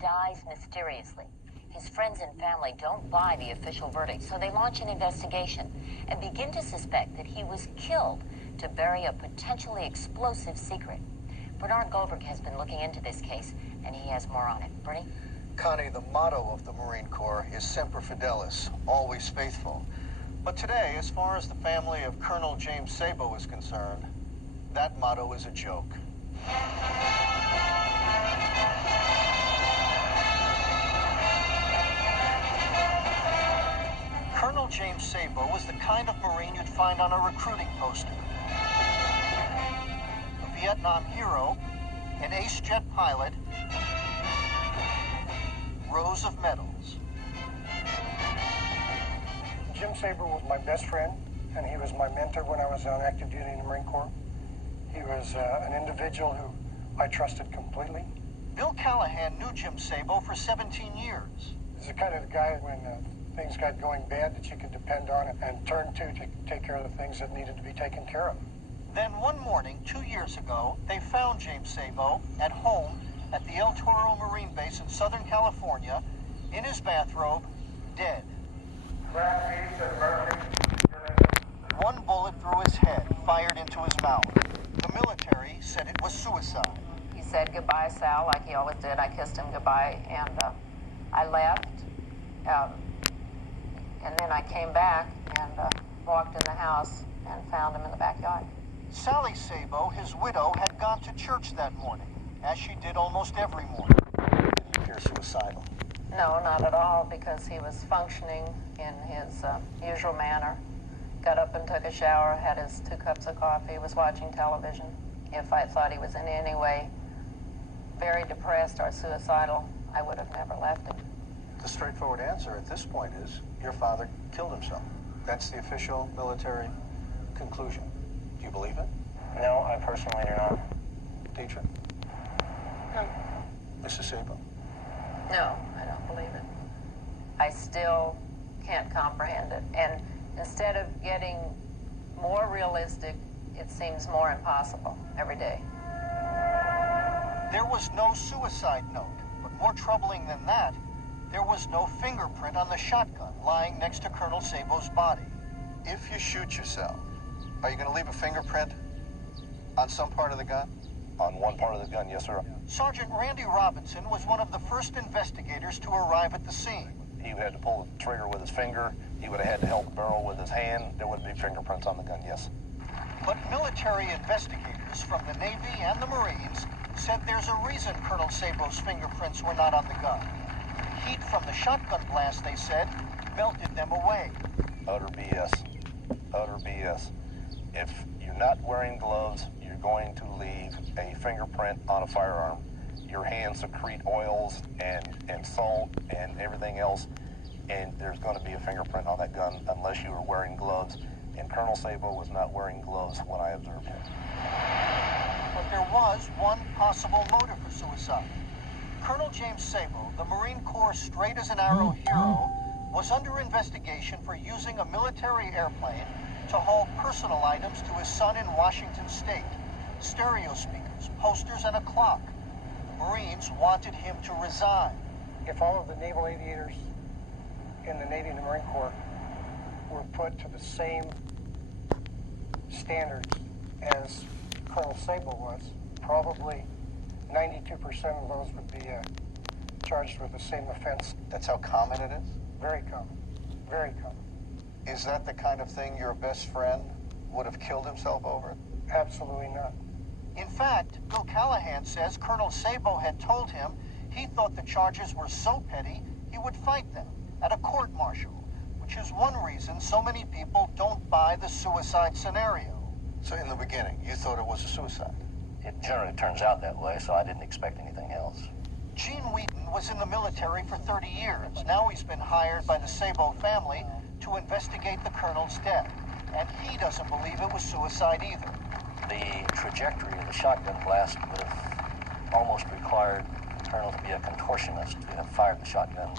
dies mysteriously. His friends and family don't buy the official verdict, so they launch an investigation and begin to suspect that he was killed to bury a potentially explosive secret. Bernard Goldberg has been looking into this case, and he has more on it. Bernie? Connie, the motto of the Marine Corps is Semper Fidelis, always faithful. But today, as far as the family of Colonel James Sabow is concerned, that motto is a joke. Colonel James Sabow was the kind of Marine you'd find on a recruiting poster. A Vietnam hero, an ace jet pilot, rows of medals. Jim Sabow was my best friend, and he was my mentor when I was on active duty in the Marine Corps. He was an individual who I trusted completely. Bill Callahan knew Jim Sabow for 17 years. He's the kind of guy when things got going bad that you could depend on and turn to take care of the things that needed to be taken care of. Then one morning, 2 years ago, they found James Sabow at home at the El Toro Marine Base in Southern California, in his bathrobe, dead. One bullet through his head, fired into his mouth. The military said it was suicide. He said goodbye, Sal, like he always did. I kissed him goodbye, and I left. And then I came back and walked in the house and found him in the backyard. Sally Sabow, his widow, had gone to church that morning, as she did almost every morning. Did he appear suicidal? No, not at all, because he was functioning in his usual manner. Got up and took a shower, had his 2 cups of coffee, was watching television. If I thought he was in any way very depressed or suicidal, I would have never left him. The straightforward answer at this point is your father killed himself. That's the official military conclusion. Do you believe it? No, I personally do not. Teacher? No. Mrs. Sabow? No, I don't believe it. I still can't comprehend it. And instead of getting more realistic, it seems more impossible every day. There was no suicide note, but more troubling than that, there was no fingerprint on the shotgun lying next to Colonel Sabow's body. If you shoot yourself, are you going to leave a fingerprint on some part of the gun? On one part of the gun, yes, sir. Sergeant Randy Robinson was one of the first investigators to arrive at the scene. He had to pull the trigger with his finger. He would have had to hold the barrel with his hand. There would be fingerprints on the gun, yes. But military investigators from the Navy and the Marines said there's a reason Colonel Sabow's fingerprints were not on the gun. The heat from the shotgun blast, they said, melted them away. Utter BS. Utter BS. If you're not wearing gloves, you're going to leave a fingerprint on a firearm. Your hands secrete oils and salt and everything else, and there's going to be a fingerprint on that gun unless you are wearing gloves. And Colonel Sabow was not wearing gloves when I observed him. But there was one possible motive for suicide. Colonel James Sabow, the Marine Corps straight-as-an-arrow hero, was under investigation for using a military airplane to haul personal items to his son in Washington State. Stereo speakers, posters, and a clock. The Marines wanted him to resign. If all of the naval aviators in the Navy and the Marine Corps were put to the same standards as Colonel Sabow was, probably 92% of those would be charged with the same offense. That's how common it is? Very common. Very common. Is that the kind of thing your best friend would have killed himself over? Absolutely not. In fact, Bill Callahan says Colonel Sabow had told him he thought the charges were so petty he would fight them at a court-martial, which is one reason so many people don't buy the suicide scenario. So in the beginning, you thought it was a suicide? It generally turns out that way, so I didn't expect anything else. Gene Wheaton was in the military for 30 years. Now he's been hired by the Sabow family to investigate the colonel's death, and he doesn't believe it was suicide either. The trajectory of the shotgun blast would have almost required the colonel to be a contortionist to have fired the shotgun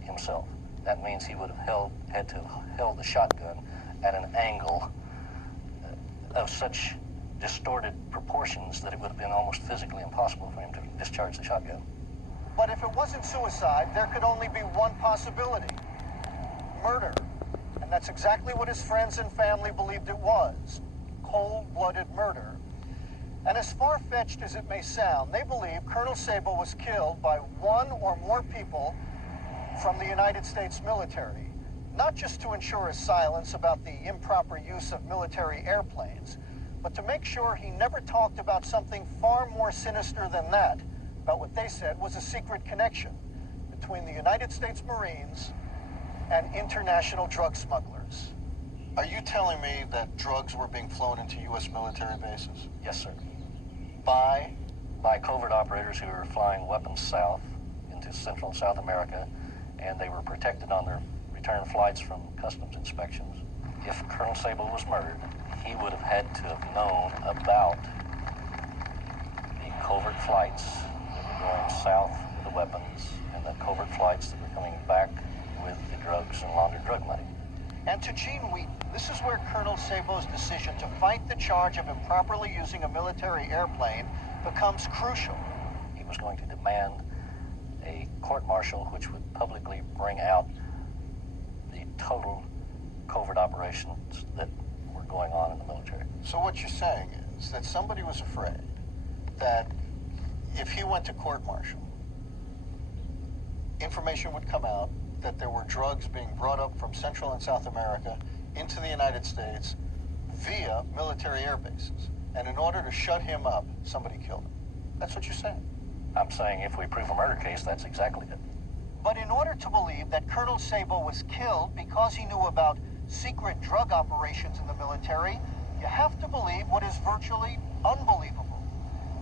himself. That means he would have had to have held the shotgun at an angle of such distorted proportions that it would have been almost physically impossible for him to discharge the shotgun. But if it wasn't suicide, there could only be one possibility: murder. And that's exactly what his friends and family believed it was: cold-blooded murder. And as far-fetched as it may sound, they believe Colonel Sabow was killed by one or more people from the United States military, not just to ensure his silence about the improper use of military airplanes, but to make sure he never talked about something far more sinister than that, about what they said was a secret connection between the United States Marines and international drug smugglers. Are you telling me that drugs were being flown into U.S. military bases? Yes, sir. By? By covert operators who were flying weapons south into Central and South America, and they were protected on their return flights from customs inspections. If Colonel Sabow was murdered, he would have had to have known about the covert flights that were going south with the weapons and the covert flights that were coming back with the drugs and laundered drug money. And to Gene Wheaton, this is where Colonel Sabow's decision to fight the charge of improperly using a military airplane becomes crucial. He was going to demand a court-martial which would publicly bring out the total covert operations that were going on in the military. So what you're saying is that somebody was afraid that if he went to court-martial, information would come out that there were drugs being brought up from Central and South America into the United States via military air bases. And in order to shut him up, somebody killed him. That's what you're saying. I'm saying if we prove a murder case, that's exactly it. But in order to believe that Colonel Sabow was killed because he knew about secret drug operations in the military, you have to believe what is virtually unbelievable: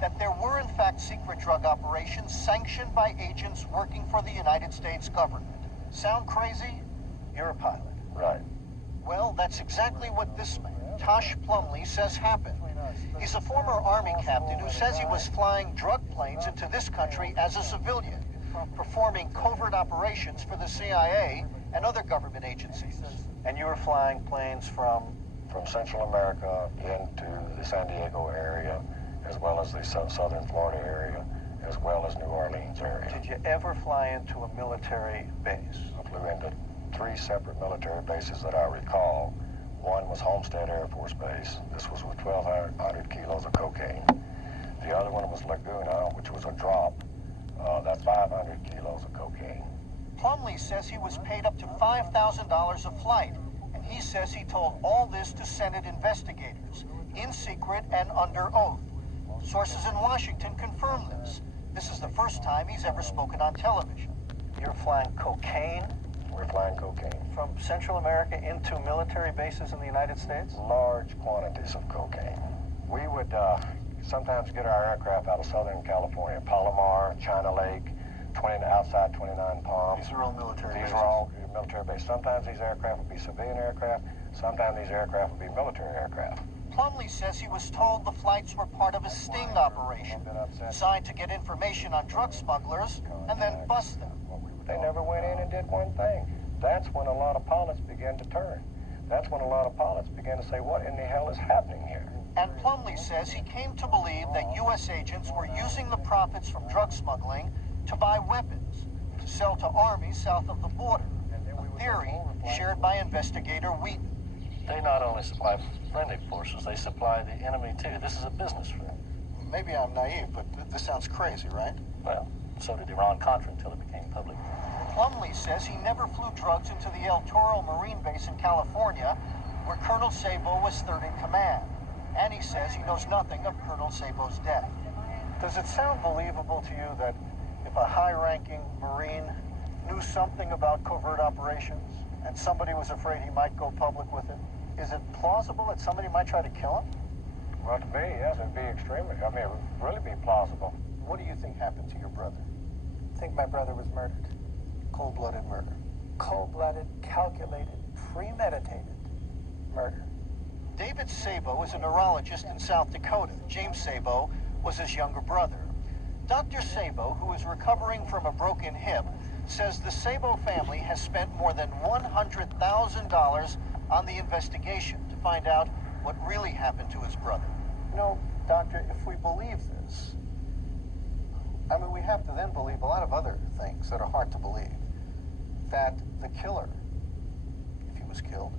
that there were in fact secret drug operations sanctioned by agents working for the United States government. Sound crazy? You're a pilot. Right. Well, that's exactly what this man, Tosh Plumlee, says happened. He's a former Army captain who says he was flying drug planes into this country as a civilian, performing covert operations for the CIA and other government agencies. And you were flying planes from Central America into the San Diego area, as well as the southern Florida area, as well as New Orleans area. Did you ever fly into a military base? I flew into 3 separate military bases that I recall. One was Homestead Air Force Base. This was with 1,200 kilos of cocaine. The other one was Laguna, which was a drop. That's 500 kilos of cocaine. Plumlee says he was paid up to $5,000 a flight, and he says he told all this to Senate investigators, in secret and under oath. Sources in Washington confirm this. This is the first time he's ever spoken on television. You're flying cocaine? We're flying cocaine. From Central America into military bases in the United States? Large quantities of cocaine. We would sometimes get our aircraft out of Southern California, Palomar, China Lake, outside 29 Palms. These are all military bases? These are all military bases. Sometimes these aircraft would be civilian aircraft. Sometimes these aircraft would be military aircraft. Plumlee says he was told the flights were part of a sting operation, designed to get information on drug smugglers and then bust them. They never went in and did one thing. That's when a lot of pilots began to turn. That's when a lot of pilots began to say, what in the hell is happening here? And Plumlee says he came to believe that U.S. agents were using the profits from drug smuggling to buy weapons, to sell to armies south of the border. A theory shared by investigator Wheaton. They not only supply friendly forces, they supply the enemy too. This is a business for them. Maybe I'm naive, but this sounds crazy, right? Well, so did Iran-Contra until it became public. Plumlee says he never flew drugs into the El Toro Marine Base in California, where Colonel Sabow was third in command. And he says he knows nothing of Colonel Sabow's death. Does it sound believable to you that if a high-ranking Marine knew something about covert operations and somebody was afraid he might go public with it, is it plausible that somebody might try to kill him? Well, to me, yes, it'd be extremely, it would really be plausible. What do you think happened to your brother? I think my brother was murdered. Cold-blooded murder. Cold-blooded, calculated, premeditated murder. David Sabow is a neurologist in South Dakota. James Sabow was his younger brother. Dr. Sabow, who is recovering from a broken hip, says the Sabow family has spent more than $100,000 on the investigation to find out what really happened to his brother. You know, Doctor, if we believe this, I mean, we have to then believe a lot of other things that are hard to believe. That the killer, if he was killed,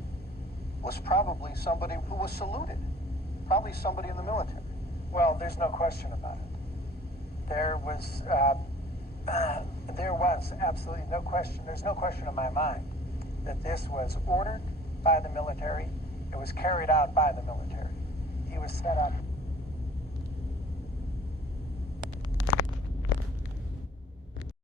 was probably somebody who was saluted. Probably somebody in the military. Well, there's no question about it. There was absolutely no question. There's no question in my mind that this was ordered by the military. It was carried out by the military. He was set up.